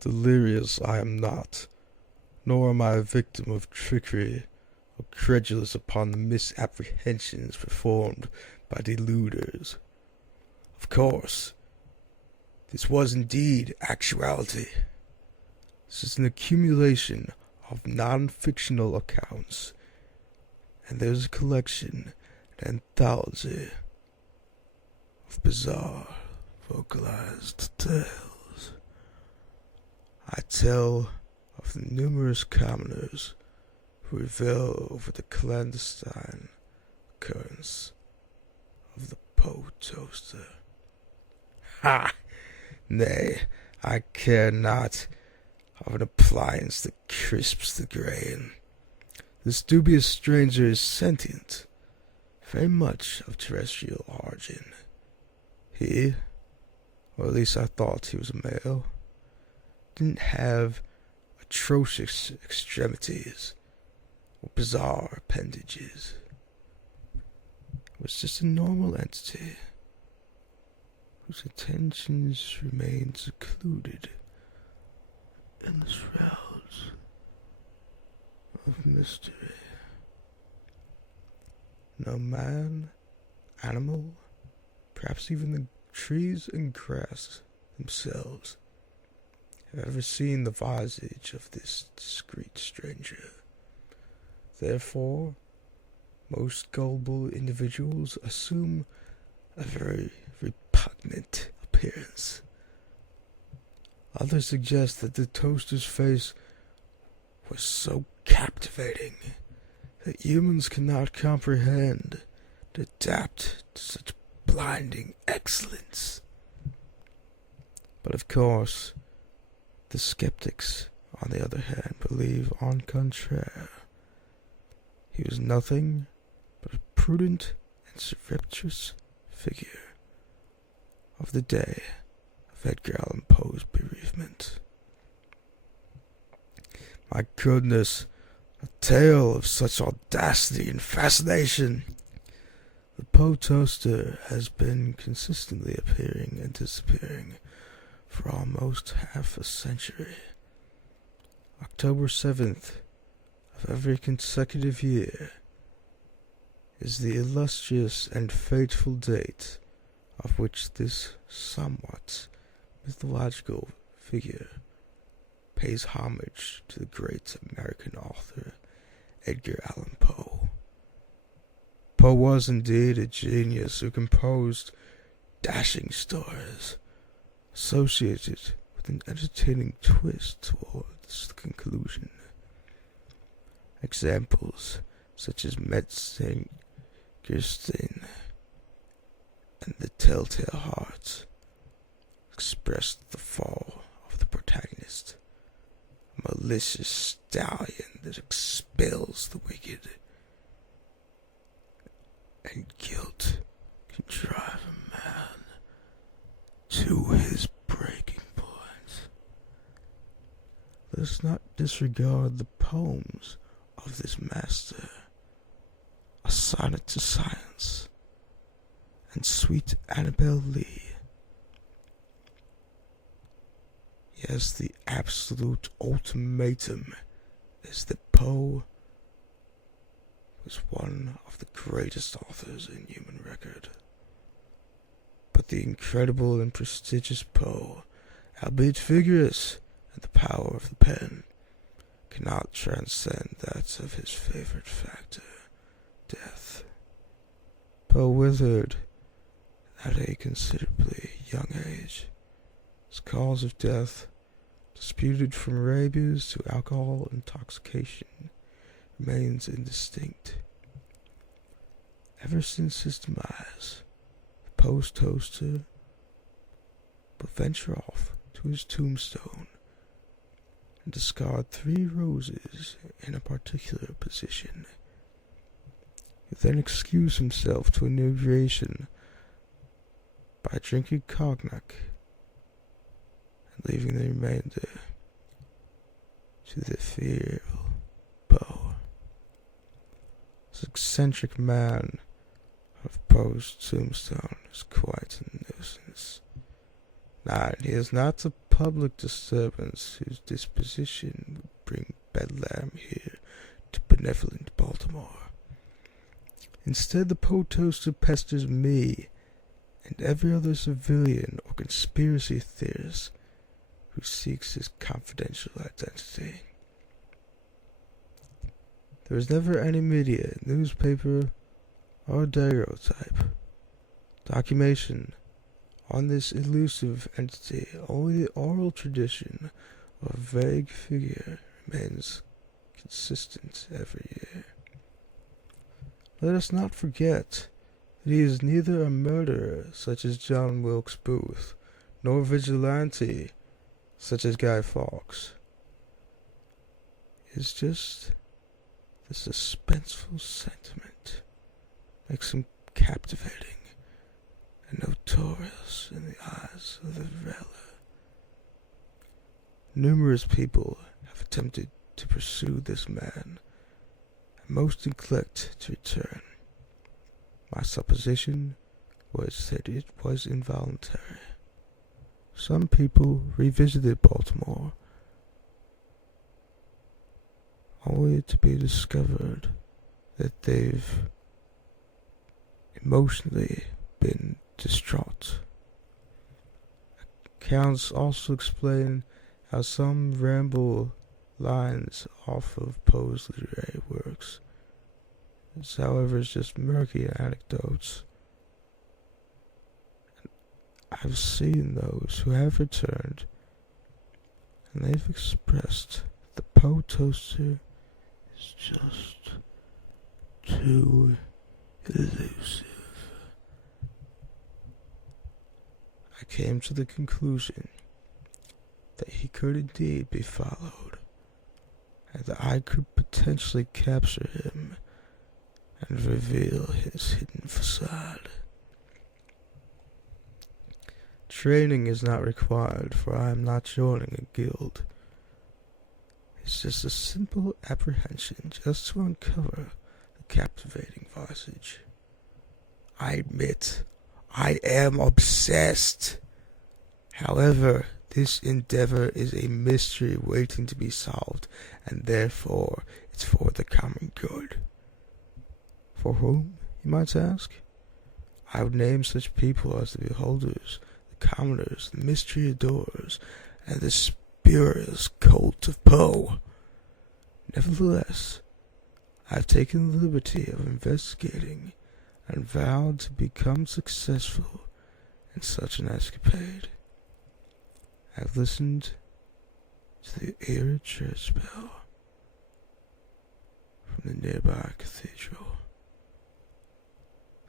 Delirious I am not, nor am I a victim of trickery, or credulous upon the misapprehensions performed by deluders. Of course, this was indeed actuality. This is an accumulation of non-fictional accounts, and there's a collection, an anthology of bizarre, vocalized tales. I tell of the numerous commoners who revel over the clandestine occurrence of the Poe toaster. Ha! Nay, I care not of an appliance that crisps the grain. This dubious stranger is sentient, very much of terrestrial origin. He, or at least I thought he was a male, didn't have atrocious extremities or bizarre appendages. It was just a normal entity whose intentions remained secluded in the shrouds of mystery. No man, animal, perhaps even the trees and grass themselves have ever seen the visage of this discreet stranger. Therefore, most gullible individuals assume a very repugnant appearance. Others suggest that the toaster's face was so captivating that humans cannot comprehend and adapt to such blinding excellence. But of course, the skeptics, on the other hand, believe en contraire. He was nothing but a prudent and surreptitious figure of the day of Edgar Allan Poe's bereavement. My goodness, a tale of such audacity and fascination! The Poe toaster has been consistently appearing and disappearing for almost half a century. October 7th of every consecutive year is the illustrious and fateful date of which this somewhat mythological figure pays homage to the great American author Edgar Allan Poe. Poe was indeed a genius who composed dashing stories associated with an entertaining twist towards the conclusion. Examples such as Metzing, Gerstein, and The Telltale Heart expressed the fall of the protagonist, a malicious stallion that expels the wicked, and guilt can drive a man to his breaking point. Let us not disregard the poems of this master, A Sonnet to Science, and Sweet Annabel Lee. Yes, the absolute ultimatum is that Poe was one of the greatest authors in human record. But the incredible and prestigious Poe, albeit vigorous in the power of the pen, cannot transcend that of his favorite factor, death. Poe withered at a considerably young age. His cause of death, disputed from rabies to alcohol intoxication, remains indistinct. Ever since his demise, the Poe's toaster will venture off to his tombstone and discard 3 roses in a particular position. He then excuse himself to inebriation by drinking cognac and leaving the remainder to the fearful Poe. This eccentric man of Poe's tombstone is quite a nuisance. Nah, he is not supposed public disturbance whose disposition would bring bedlam here to benevolent Baltimore. Instead, the Poe toaster pesters me and every other civilian or conspiracy theorist who seeks his confidential identity. There is never any media, newspaper, or daguerreotype documentation on this elusive entity. Only the oral tradition of a vague figure remains consistent every year. Let us not forget that he is neither a murderer such as John Wilkes Booth, nor a vigilante such as Guy Fawkes. It's just the suspenseful sentiment makes him captivating and notorious in the eyes of the reveler. Numerous people have attempted to pursue this man, and most neglect to return. My supposition was that it was involuntary. Some people revisited Baltimore, only to be discovered that they've emotionally been distraught. Accounts also explain how some ramble lines off of Poe's literary works. This, however, is just murky anecdotes. I've seen those who have returned, and they've expressed the Poe toaster is just too elusive. I came to the conclusion that he could indeed be followed, and that I could potentially capture him and reveal his hidden facade. Training is not required, for I am not joining a guild. It's just a simple apprehension just to uncover the captivating visage. I admit, I am obsessed. However, this endeavor is a mystery waiting to be solved, and therefore it's for the common good. For whom, you might ask? I would name such people as the beholders, the commoners, the mystery adorers, and the spurious cult of Poe. Nevertheless, I have taken the liberty of investigating and vowed to become successful in such an escapade. I have listened to the eerie church bell from the nearby cathedral.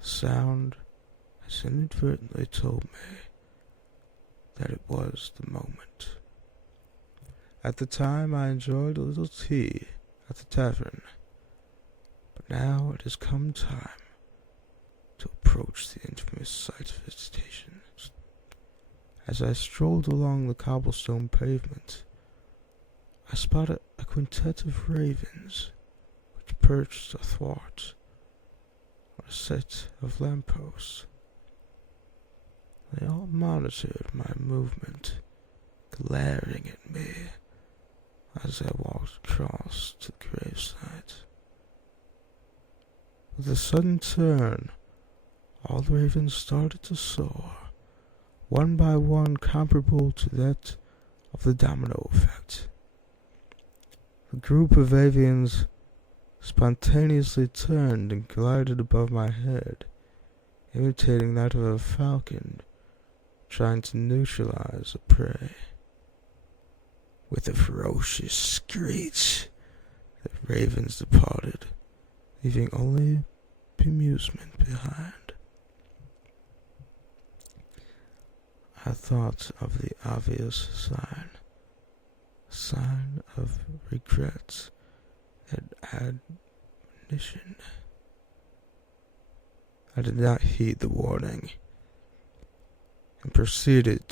The sound has inadvertently told me that it was the moment. At the time, I enjoyed a little tea at the tavern, but now it has come time to approach the infamous site of visitation. As I strolled along the cobblestone pavement, I spotted a quintet of ravens which perched athwart on a set of lampposts. They all monitored my movement, glaring at me as I walked across to the gravesite. With a sudden turn, all the ravens started to soar, one by one comparable to that of the domino effect. The group of avians spontaneously turned and glided above my head, imitating that of a falcon trying to neutralize a prey. With a ferocious screech, the ravens departed, leaving only bemusement behind. I thought of the obvious sign of regret and admonition. I did not heed the warning and proceeded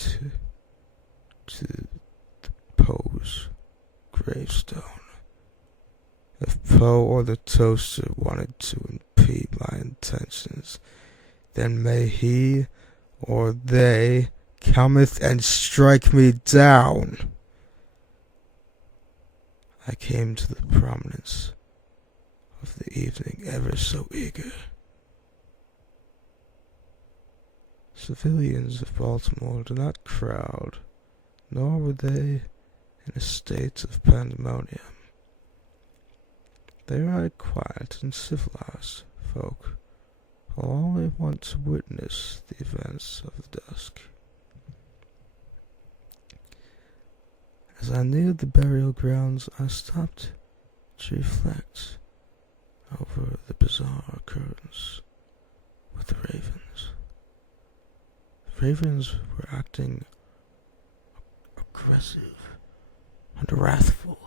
to the Poe's gravestone. If Poe or the toaster wanted to impede my intentions, then may he or they cometh and strike me down. I came to the prominence of the evening ever so eager. Civilians of Baltimore do not crowd, nor were they in a state of pandemonium. They are quiet and civilized folk who only want to witness the events of the dusk. As I neared the burial grounds, I stopped to reflect over the bizarre occurrence with the ravens. The ravens were acting aggressive and wrathful.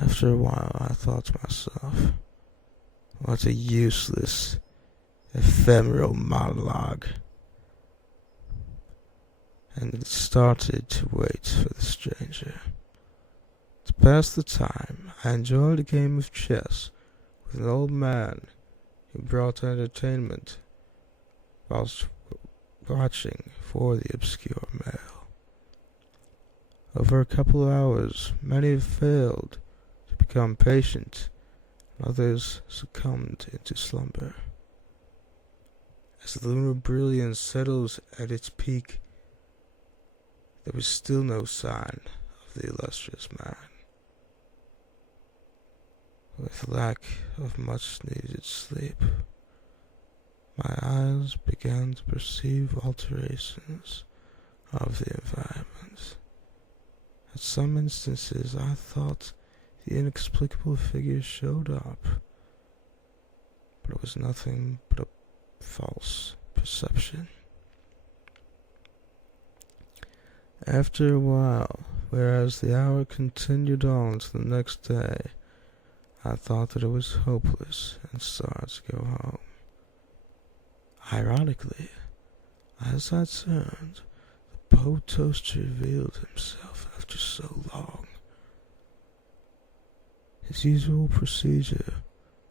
After a while, I thought to myself, what a useless, ephemeral monologue, and started to wait for the stranger. To pass the time, I enjoyed a game of chess with an old man who brought entertainment whilst watching for the obscure male. Over a couple of hours, many have failed to become patient, and others succumbed into slumber. As the lunar brilliance settles at its peak, there was still no sign of the illustrious man. With lack of much-needed sleep, my eyes began to perceive alterations of the environment. At some instances, I thought the inexplicable figure showed up, but it was nothing but a false perception. After a while, whereas the hour continued on to the next day, I thought that it was hopeless and started to go home. Ironically, as I turned, the post revealed himself after so long. His usual procedure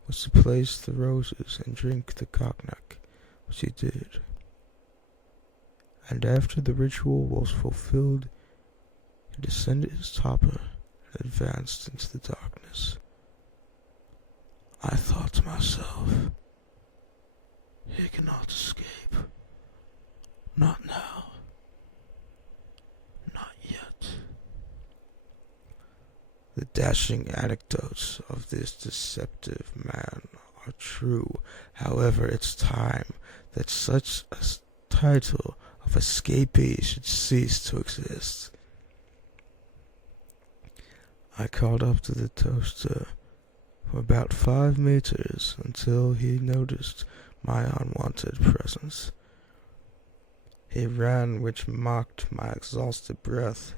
was to place the roses and drink the cognac, which he did. And after the ritual was fulfilled, he descended his topper and advanced into the darkness. I thought to myself, he cannot escape. Not now. Not yet. The dashing anecdotes of this deceptive man are true. However, it's time that such a title of escapee should cease to exist. I caught up to the toaster for about 5 meters until he noticed my unwanted presence. He ran, which mocked my exhausted breath.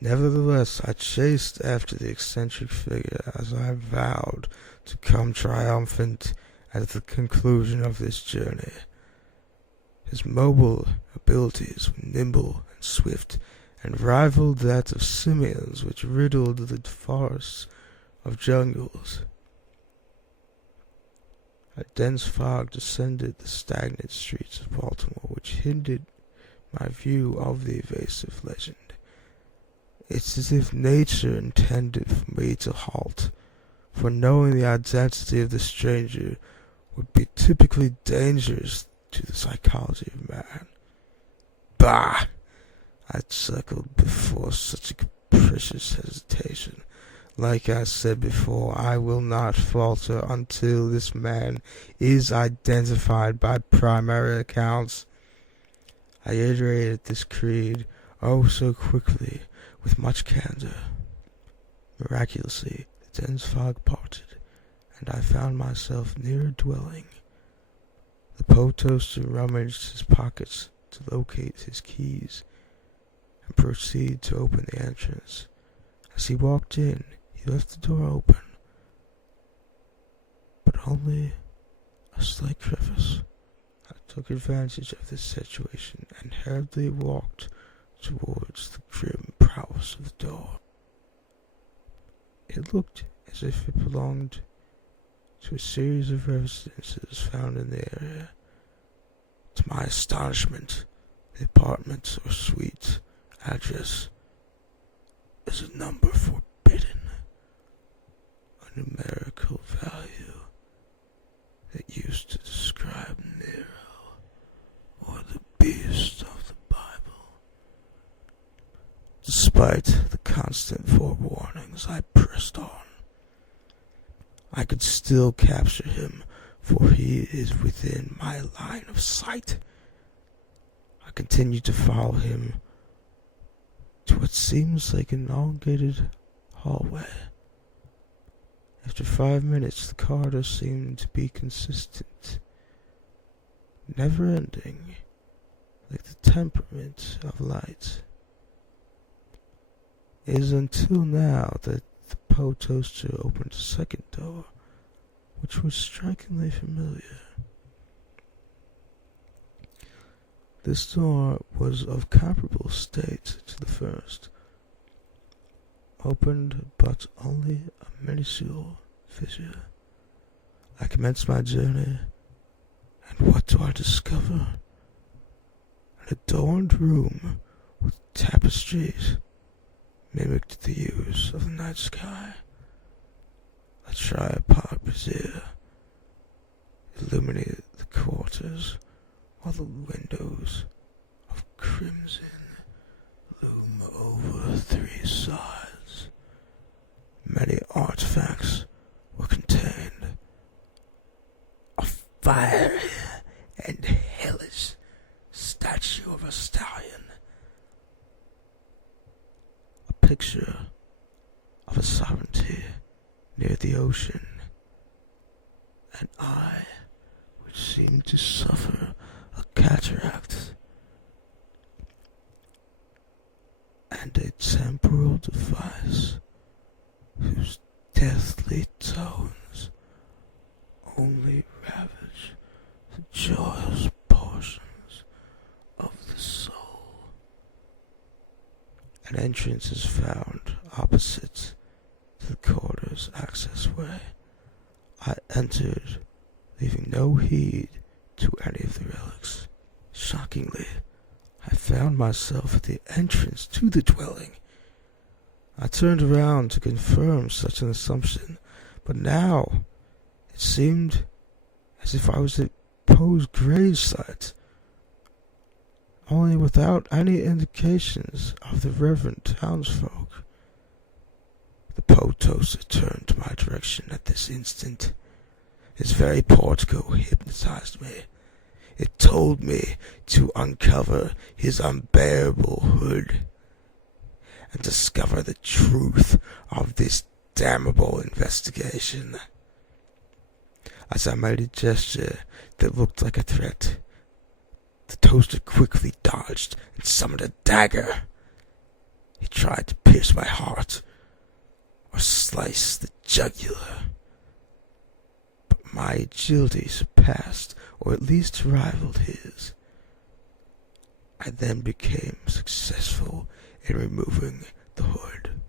Nevertheless, I chased after the eccentric figure as I vowed to come triumphant at the conclusion of this journey. His mobile abilities were nimble and swift, and rivaled that of simians which riddled the forests of jungles. A dense fog descended the stagnant streets of Baltimore, which hindered my view of the evasive legend. It's as if nature intended for me to halt, for knowing the identity of the stranger would be typically dangerous to the psychology of man. Bah! I chuckled before such a capricious hesitation. Like I said before, I will not falter until this man is identified by primary accounts. I iterated this creed oh so quickly, with much candor. Miraculously, the dense fog parted, and I found myself near a dwelling. The potoaster rummaged his pockets to locate his keys, and proceeded to open the entrance. As he walked in, he left the door open, but only a slight crevice. I took advantage of this situation and hurriedly walked towards the grim prowess of the door. It looked as if it belonged to a series of residences found in the area. To my astonishment, the apartment or suite address is a number forbidden, a numerical value that used to describe Nero or the beast of the Bible. Despite the constant forewarnings, I pressed on. I could still capture him, for he is within my line of sight. I continued to follow him to what seems like an elongated hallway. After 5 minutes, the corridor seemed to be consistent, never-ending, like the temperament of light. It is until now that the Poe toaster opened a second door, which was strikingly familiar. This door was of comparable state to the first, opened but only a minuscule fissure. I commenced my journey, and what do I discover? An adorned room with tapestries mimicked the hues of the night sky. A tripod brazier illuminated the quarters, while the windows of crimson loom over 3 sides. Many artifacts were contained. A fiery and hellish statue of a stallion. A picture of a sovereignty near the ocean. An eye which seemed to suffer a cataract. And a temporal device whose deathly tones only ravage the joyous portions of the soul. An entrance is found opposite to the corridor's accessway. I entered, leaving no heed to any of the relics. Shockingly, I found myself at the entrance to the dwelling. I turned around to confirm such an assumption, but now it seemed as if I was at Poe's gravesite, only without any indications of the reverend townsfolk. The Poe toaster turned to my direction at this instant. His very portico hypnotized me. It told me to uncover his unbearable hood and discover the truth of this damnable investigation. As I made a gesture that looked like a threat, the toaster quickly dodged and summoned a dagger. He tried to pierce my heart or slice the jugular, but my agility surpassed, or at least rivaled, his. I then became successful in removing the hood.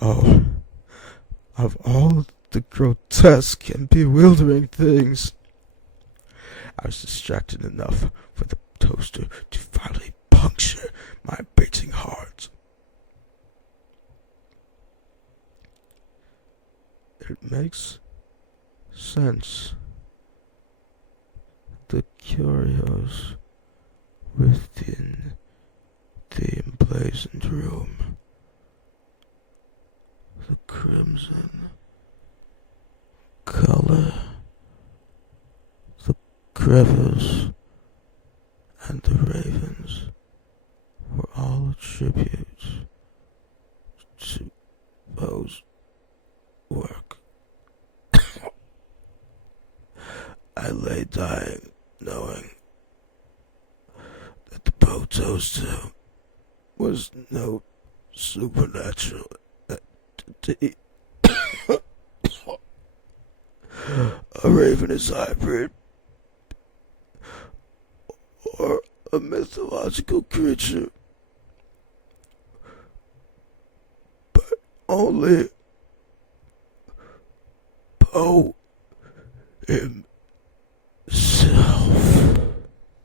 Oh, of all the grotesque and bewildering things, I was distracted enough for the toaster to finally puncture my beating heart. It makes sense. The curios within the emblazoned room, the crimson color, the crevice, and the ravens were all tributes to Poe's work. I lay dying, knowing that the Poe toaster was no supernatural entity. A ravenous hybrid, or a mythological creature, but only